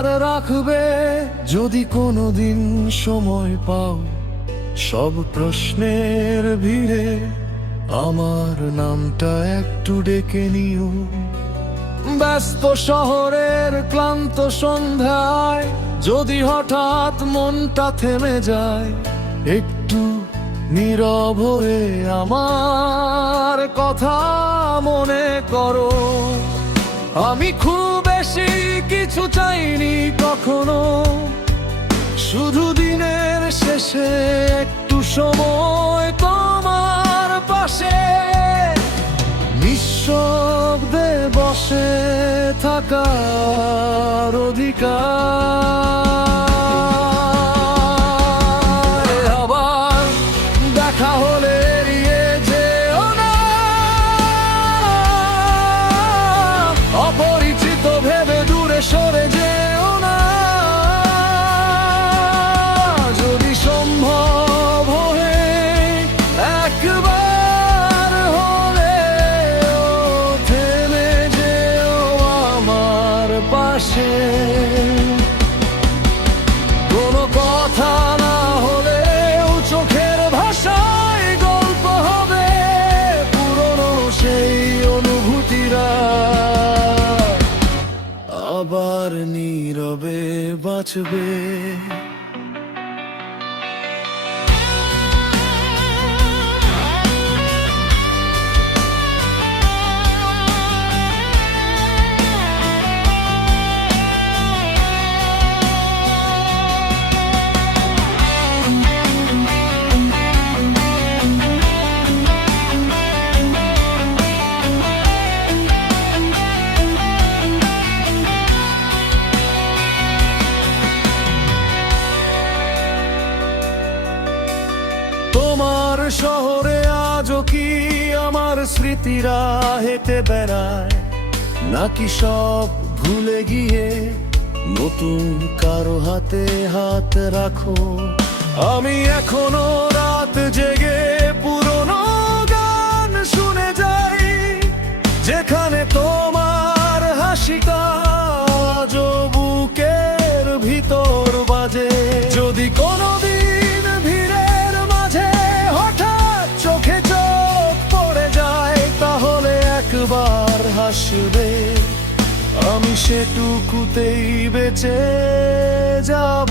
আর রাখবে যদি কোনোদিন সময় পাও। সব প্রশ্নের ভিড়ে আমার নামটা একটু ডেকে নিও। ব্যস্ত শহরের ক্লান্ত সন্ধ্যায় যদি হঠাৎ মনটা থেমে যায়, একটু নীরব হয়ে আমার কথা মনে করো। আমি খুব বেশি কিছু চাইনি কখনো, শুধু দিনের শেষে একটু সময় তোমার পাশে, নিঃশব্দে বসে থাকার অধিকার। আবার দেখা হলে এড়িয়ে যেও না, অপরিচিত ভেবে দূরে সরে যেও না। যদি সম্ভব হয় একবার হলেও থেমে যেও আমার পাশে। কোনো কথা না হলেও চোখের ভাষায় গল্প হবে পুরনো সেই অনুভূতিরা, আবার নীরবে বাঁচবে। তোমার শহরে আজও কি আমার স্মৃতিরা হেঁটে বেড়ায়, নাকি সব ভুলে গিয়ে নতুন কারো হাতে হাত রাখো? আমি এখনো রাত জেগে পুরনো গান শুনে যাই, যেখানে তোমার হাসিটা আজও বুকের ভিতর বাজে। যদি কোনোদিন ভিড়ের মাঝে হঠাৎ চোখে চোখ পড়ে যায়, তাহলে একবার হাসবে, আমি সেটুকুতেই বেঁচে যাব।